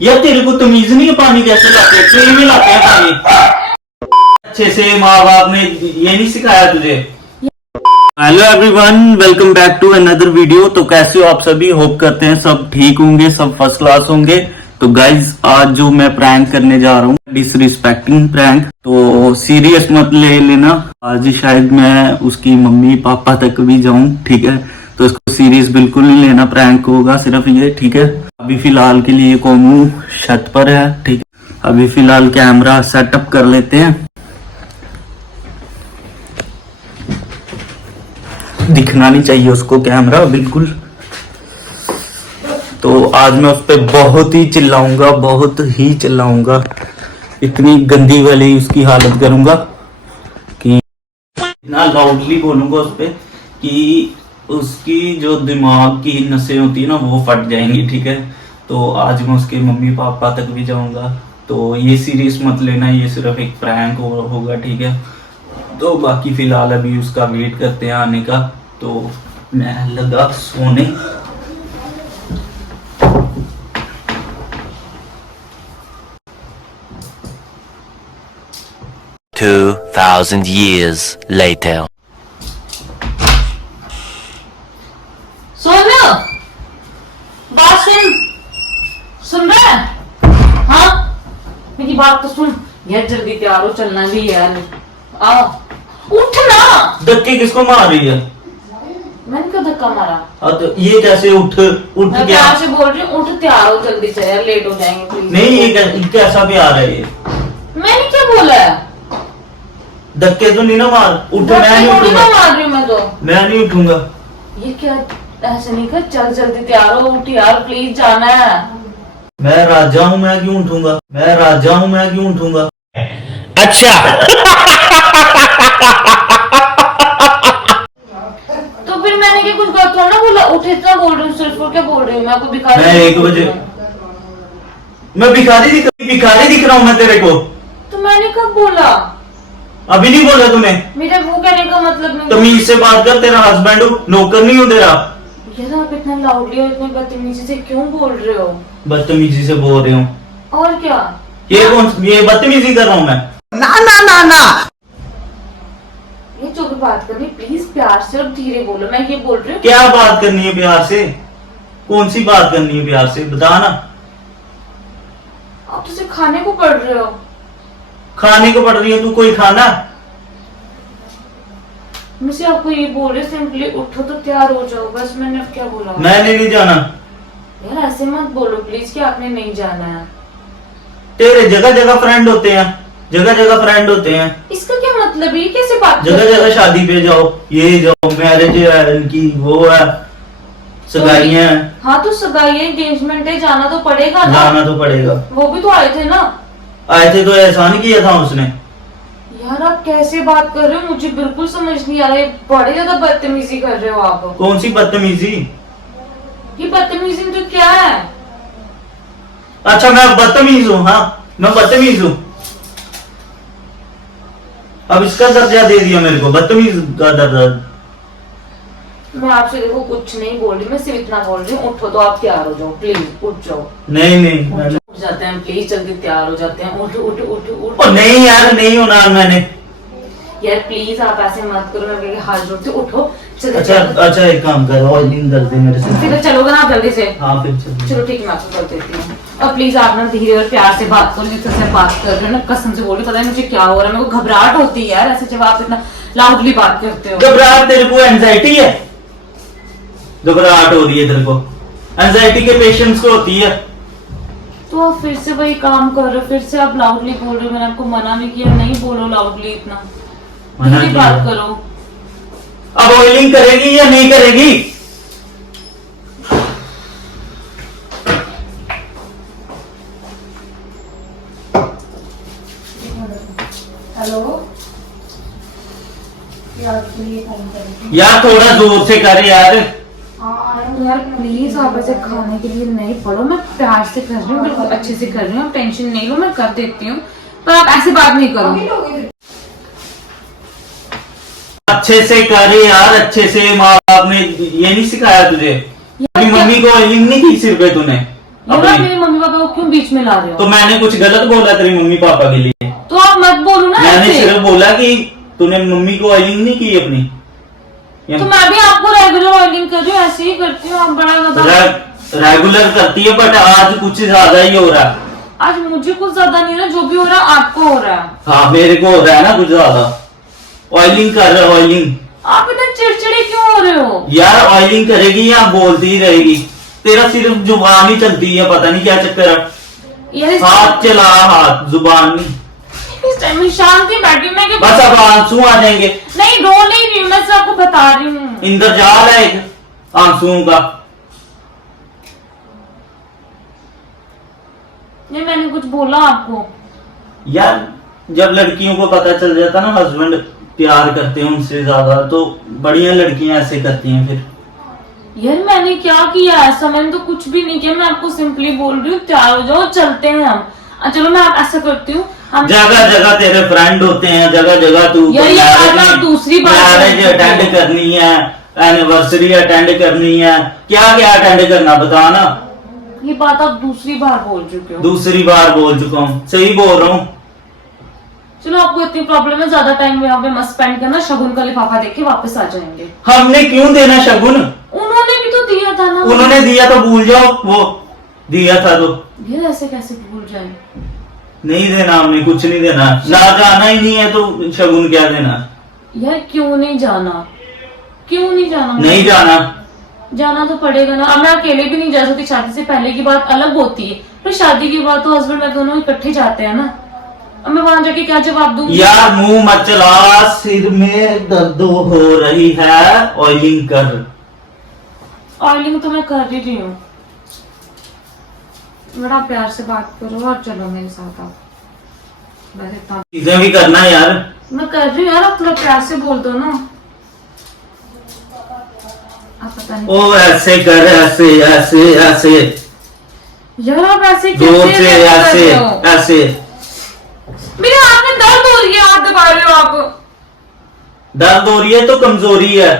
यार तेरे को तमीज नहीं है पानी कैसे लाते हैं? ट्रे में लाते हैं पानी अच्छे से। माँ बाप ने ये नहीं सिखाया तुझे? Hello everyone, welcome back to another video. तो कैसे हो आप सभी? होप करते हैं सब ठीक होंगे, सब फर्स्ट क्लास होंगे। तो गाइज आज जो मैं प्रैंक करने जा रहा हूँ, डिसरिस्पेक्टिंग प्रैंक, तो सीरियस मत ले लेना। आज शायद मैं उसकी मम्मी पापा तक भी जाऊं, ठीक है? तो इसको सीरियस बिल्कुल नहीं लेना, प्रैंक होगा सिर्फ ये, ठीक है? अभी फिलहाल के लिए कोमू छत पर है, ठीक है? अभी फिलहाल कैमरा सेटअप कर लेते हैं। दिखना नहीं चाहिए उसको कैमरा बिल्कुल। तो आज मैं उस पर बहुत ही चिल्लाऊंगा, बहुत ही चिल्लाऊंगा। इतनी गंदी वाली उसकी हालत करूंगा कि इतना लाउडली बोलूंगा उस पर कि उसकी जो दिमाग की नसें होती है ना, वो फट जाएंगी, ठीक है? तो आज मैं उसके मम्मी पापा तक भी जाऊंगा। तो ये सीरियस मत लेना, ये सिर्फ एक प्रैंक होगा, ठीक है? तो बाकी फिलहाल अभी उसका वेट करते हैं आने का। तो मैं लगा सोने। $2,000 years later. सुन बात सुन रहा है? हाँ मेरी बात तो सुन यार, जल्दी तैयार हो, चलना भी है यार। आओ उठ ना। धक्के किसको मार रही है? मैंने क्यों धक्का मारा? तो ये कैसे उठ मैं गया? प्यार से बोल रही हूँ, उठ तैयार हो जल्दी से यार, लेट हो जाएंगे प्लीज। नहीं, ये कैसा प्यार है ये? मैंने क्या बोला है? धक्के तो नहीं ना मार। उठ। मैं नहीं उठूंगा। मार रही हूँ मैं तो। मैं नहीं उठूंगा। ये क्या ऐसे नहीं कर, चल जल्दी तैयार हो, उठ यार प्लीज, जाना है। मैं राजा हूँ, मैं क्यों उठूंगा? मैं राजा हूँ, मैं क्यों उठूंगा? अच्छा। तो फिर मैंने क्या कुछ बात थोड़ा ना बोला? उठ इतना बोल रही हूँ सिर्फ, और क्या बोल रही हूँ? मैं आपको भिखारी? मैं 1 बजे मैं भिखारी दिख रहा हूँ मैं तेरे को? तो मैंने कब बोला? अभी नहीं बोला तूने? मेरा वो कहने का मतलब नहीं। तमीज से बात कर, तेरा हस्बैंड हूँ, नौकर नहीं हूँ तेरा। यार आप इतना लाउडली और इतनी बदतमीजी से क्यों बोल रहे हो? बदतमीजी से बोल रही हूँ? और क्या? ये बदतमीजी कर रहा हूँ मैं? ना। ये जो भी बात करनी प्लीज प्यार से और धीरे बोलो, मैं ये बोल रही हूँ। क्या बात करनी है प्यार से? कौन सी बात करनी है प्यार से, बता ना। आप तो सिर्फ खाने को पढ़ रहे हो। खाने को पड़ रही है तू? कोई खाना? मैं से आपको ये बोल रही, सिंपली उठो तो तैयार हो जाओ, बस। मैंने अब क्या बोला? मैंने नहीं जाना। यार ऐसे मत बोलो प्लीज कि आपने नहीं जाना है। तेरे जगह जगह फ्रेंड होते हैं, जगह जगह फ्रेंड होते हैं। इसका क्या मतलब है? ये कैसे बात कर जगह रहे हो? जगह शादी पे जाओ, ये जाओ, मैरिज है इनकी, वो है, सगाइयां हैं। हाँ तो सगाई एंगेजमेंट है, जाना तो पड़ेगा ना। जाना तो पड़ेगा। वो भी तो आए थे ना। आए थे तो एहसान किया था उसने। यार आप कैसे बात कर रहे हो? मुझे बिल्कुल समझ नहीं आ रहा है। बड़े ज्यादा बदतमीजी कर रहे हो आप। कौन सी बदतमीजी? ये बदतमीजी तो क्या है? अच्छा मैं बदतमीज हूँ? हाँ मैं बदतमीज हूँ। अब इसका दर्जा दे दिया मेरे को, बदतमीज का दर्जा। मैं आपसे देखो कुछ नहीं बोल रही, मैं सिर्फ इतना बोल रही हूँ, उठो तो आप तैयार हो जाओ प्लीज, उठ जाओ। नहीं उठ जाते हैं प्लीज, जल्दी तैयार हो जाते हैं, उठ उठ उठ उठ। और नहीं यार, नहीं होना मैंने। यार प्लीज आप ऐसे मत करो, मैं मेरे हाथ जोड़ती हूँ, उठो। अच्छा एक काम कर, ऑयलिंग कर दे मेरे से। फिर चलोगे ना जल्दी से? हाँ फिर चलो ठीक है, मैं आपको कर देती हूँ। और प्लीज आप ना धीरे और प्यार से बात करो, जिससे बात कर रहे हो ना, कसम से बोलो, पता है मुझे क्या हो रहा है, मेरे को घबराहट होती है यार ऐसे जब आप इतना लाउडली बात करते हो। घबराहट तेरे को एंजाइटी है? घबराहट हो रही है तेरे को? एंजाइटी के पेशेंट्स को होती है। तो आप फिर से वही काम कर रहे हो, फिर से आप लाउडली बोल रहे हो। मैंने आपको मना भी किया, नहीं बोलो लाउडली इतना, धीरे बात करो। अब ऑयलिंग करेगी या नहीं करेगी? हेलो यार थोड़ा जोर से कर यार। यार प्लीज आप ऐसे खाने के लिए नहीं पढ़ो, मैं प्यार से कर रही हूँ, बिल्कुल अच्छे से कर रही हूँ, टेंशन नहीं लो, मैं कर देती हूँ, पर आप ऐसे बात नहीं करो। अच्छे से कर यार, अच्छे से। माँ बाप ने ये नहीं सिखाया तुझे? अपनी मम्मी को ऑयलिंग नहीं की सिर पे तूने? आप अपनी। मेरे मम्मी पापा को क्यों बीच में ला रहे हो? तो मैंने कुछ गलत बोला तेरी मम्मी पापा के लिए? तो आप मत बोलो ना मैंने ऐसे। सिर्फ बोला कि तूने मम्मी को ऑयलिंग नहीं की अपनी। तो मैं भी आपको रेगुलर ऑयलिंग कर रही हूँ, ऐसे ही करती हूँ। आप बड़ा ज्यादा रेगुलर करती है, बट आज कुछ ज्यादा ही हो रहा है। आज मुझे कुछ ज्यादा नहीं हो रहा, जो भी हो रहा है आपको हो रहा है। हाँ, मेरे को हो रहा है ना कुछ ज्यादा। ऑयलिंग कर रहा है, ऑयलिंग। आप इतने चिड़चिड़े क्यों हो रहे हो? यार ऑयलिंग करेगी या बोलती ही रहेगी? तेरा सिर्फ जुबान ही चलती है, पता नहीं क्या चक्कर है। यार हाथ चला, हाथ, जुबान नहीं। इस टाइम में शांति बैठी मैं कि बस अब आंसू आ जाएंगे। नहीं, रो नहीं रही हूँ, मैं सिर्फ आपको बता रही हूँ। इंतजार है एक आंसुओं का। नहीं, मैंने कुछ बोला आपको? यार जब लड़कियों को पता चल जाता ना हस्बैंड प्यार करते हैं उनसे ज्यादा, तो बढ़िया लड़कियां ऐसे करती हैं फिर। यार मैंने क्या किया ऐसा? मैंने तो कुछ भी नहीं किया, मैं आपको सिंपली बोल रही हूँ तैयार हो जाओ, चलते हैं हम। चलो मैं ऐसा करती हूँ, हम जगह जगह तेरे फ्रेंड होते हैं, जगह जगह तू यार ये बात आप दूसरी बात मैरिज कर रहे हो। अटेंड करनी है, एनिवर्सरी अटेंड करनी है, क्या क्या अटेंड करना बता ना। ये बात आप दूसरी बार बोल चुके हो। दूसरी बार बोल चुका हूँ, सही बोल रहा हूँ। चलो आपको इतनी प्रॉब्लम है, ज्यादा टाइम यहाँ पे मत स्पेंड करना, शगुन का लिफाफा देख के वापस आ जाएंगे। हमने क्यों देना शगुन? उन्होंने भी तो दिया था ना। उन्होंने दिया तो भूल जाओ, वो दिया था तो। यार ऐसे कैसे भूल जाए? नहीं देना, हमने कुछ नहीं देना। ना जाना ही नहीं है तो शगुन क्या देना? यार क्यों नहीं जाना? क्यों नहीं जाना? नहीं जाना। जाना तो पड़ेगा ना। अब मैं अकेले भी नहीं जा सकती, शादी से पहले की बात अलग होती है, पर शादी की बात तो हस्बैंड मैं दोनों इकट्ठे जाते हैं ना। अब मैं वहां जाके क्या जवाब दूंगी? यार मुंह मत चला, सिर में दर्द हो रही है, ऑयलिंग कर। ऑयलिंग तो मैं कर ही रही हूँ। बड़ा प्यार से बात करो और चलो मेरे साथ आप। बस इतना चीजें भी करना यार। मैं कर रही हूँ यार, आप थोड़ा प्यार से बोल दो ना। आप पता नहीं ओ ऐसे कर, ऐसे ऐसे ऐसे, यार आप ऐसे जोर कैसे से, react कर ऐसे रहे हो? ऐसे। मेरे हाथ में दर्द हो रही है, आप दबा रहे हो। आप दर्द हो रही है तो कमजोरी है।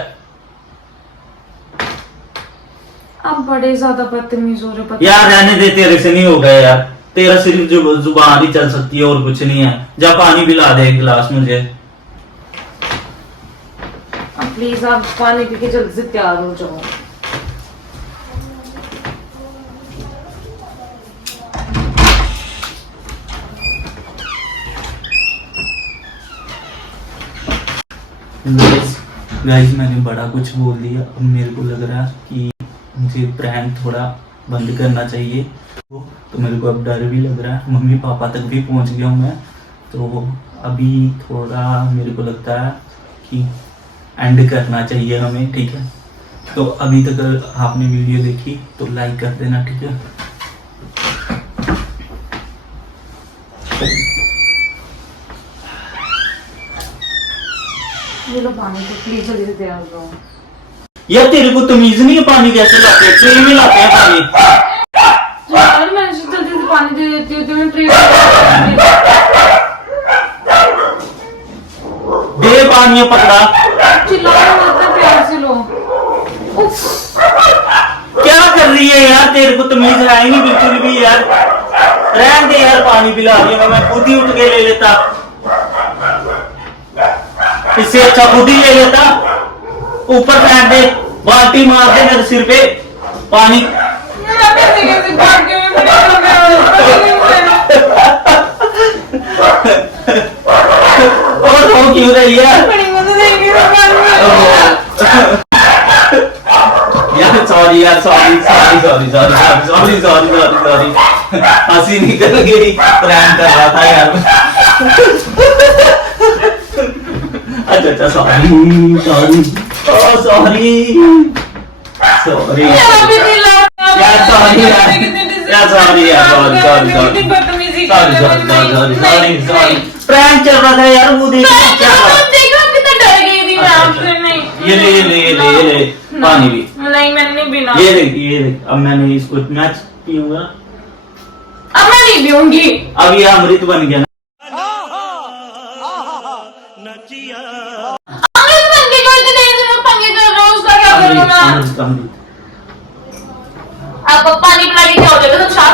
आप बड़े ज्यादा बदतमीज हो रहे हो। यार रहने दे, तेरे से नहीं होगा यार। तेरा सिर्फ जुबान ही चल सकती है और कुछ नहीं है। जा पानी पिला दे एक गिलास मुझे। प्लीज आप पानी पी के जल्दी से तैयार हो जाओ। गाइस मैंने बड़ा कुछ बोल दिया। अब मेरे को लग रहा है कि मुझे प्रैंक थोड़ा बंद करना चाहिए। तो मेरे को अब डर भी लग रहा है, मम्मी पापा तक भी पहुंच गया हूँ मैं। तो अभी थोड़ा मेरे को लगता है कि एंड करना चाहिए हमें, ठीक है? तो अभी तक आपने वीडियो देखी तो लाइक कर देना, ठीक है? ये लो पानी तो प्लीज जल्दी से तैयार हो जाओ। यार तेरे को तमीज नहीं है? पानी कैसे लाते हैं? ट्रे में लाते हैं पानी। यार मैं जल्दी से पानी दे देती हूँ, तुम्हें ट्रे दे पानी पकड़ा। चिल्लाओ मत, प्यार से लो। उफ, क्या कर रही है यार? तेरे को तमीज है ही नहीं बिल्कुल भी यार। रहने दे यार, पानी पिला दिया, मैं खुद ही उठ के ले लेता। इससे अच्छा खुद ही ले लेता। ऊपर फेंक दे, बाल्टी मार दे मेरे सिर पे पानी। मैं कैसे कैसे भाग गई, मैं बड़ी हो गई। और हो क्यों रही है बड़ी मदद देगी मैं। यार? सॉरी यार, sorry sorry sorry sorry sorry sorry sorry sorry. हंसी निकल गई, प्रैंक कर रहा था यार। अच्छा अच्छा, सॉरी सॉरी सॉरी सॉरी यार, सॉरी यार, सॉरी यार, sorry sorry sorry sorry sorry sorry sorry. Prank चल रहा था यार, वो देख क्या देखो कितना डर गई थी मैं आपसे। नहीं ये ले ये ले ये ले ये ले पानी भी। नहीं मैंने नहीं पीना। ये देख अब मैंने इसको मैच पीऊंगा। अब मैं नहीं पीऊंगी। अब ये अमृत बन गया ना। अमृत बन के जो इतने देर से मैं पंगे कर रहा हूँ, उसका क्या करूँ मैं? अमृत अमृत। आप पानी पिला के क्या हो जाएगा? सब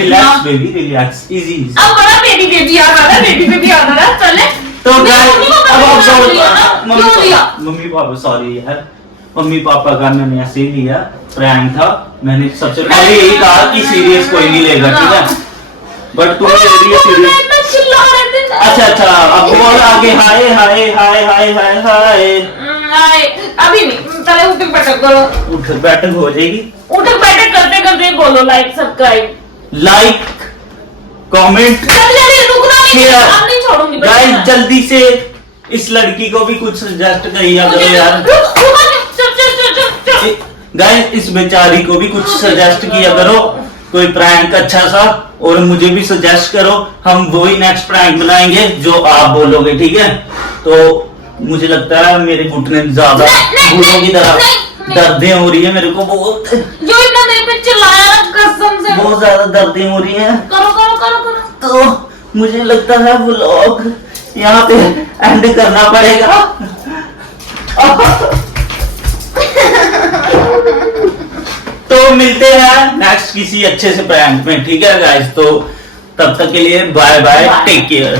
रिलैक्स बेबी, रिलैक्स, इजी। अब बड़ा बेबी बेबी आ रहा है, बेबी बेबी आ रहा है, चले। तो मैं गाइस मम्मी पापा अब को आप बुला बोल लिया ना, क्यों लिया? मम्मी पापा सॉरी यार, मम्मी पापा का मैंने ऐसे ही लिया, प्रैंक था। मैंने सबसे पहले यही कहा कि सीरियस कोई नहीं लेगा, ठीक है, बट तुम ले रही है सीरियस। इतना चिल्ला रहे थे ना। अच्छा अच्छा, अब बोल आगे, हाय हाय हाय हाय हाय हाय। हाय, अभी नहीं, पहले उठक बैठक करो। उठ बैठक हो जाएगी। उठक बैठक करते करते बोलो लाइक सब्सक्राइब लाइक, कमेंट, जल्दी रुकना नहीं, शेयर। अब नहीं छोड़ूंगी बस। गाइस जल्दी से इस लड़की को भी कुछ सजेस्ट करिए करो यार। रुक, चल चल चल चल चल। गाइस इस बेचारी को भी कुछ सजेस्ट किया करो, कोई प्रैंक अच्छा सा, और मुझे भी सजेस्ट करो, हम वही नेक्स्ट प्रैंक बनाएंगे जो आप बोलोगे, ठीक है। तो मुझे लगता है मेरे घुटने ज्यादा भूलों की तरह दर्दें हो रही है मेरे को बहुत, जो इतना देर पे चिल्लाया ना, कसम से। बहुत ज्यादा दर्दें हो रही हैं। करो करो करो करो। तो मुझे लगता है व्लॉग यहाँ पे एंड करना पड़ेगा। तो मिलते हैं नेक्स्ट किसी अच्छे से प्रैंक में, ठीक है गाइस। तो तब तक के लिए बाय बाय, टेक केयर।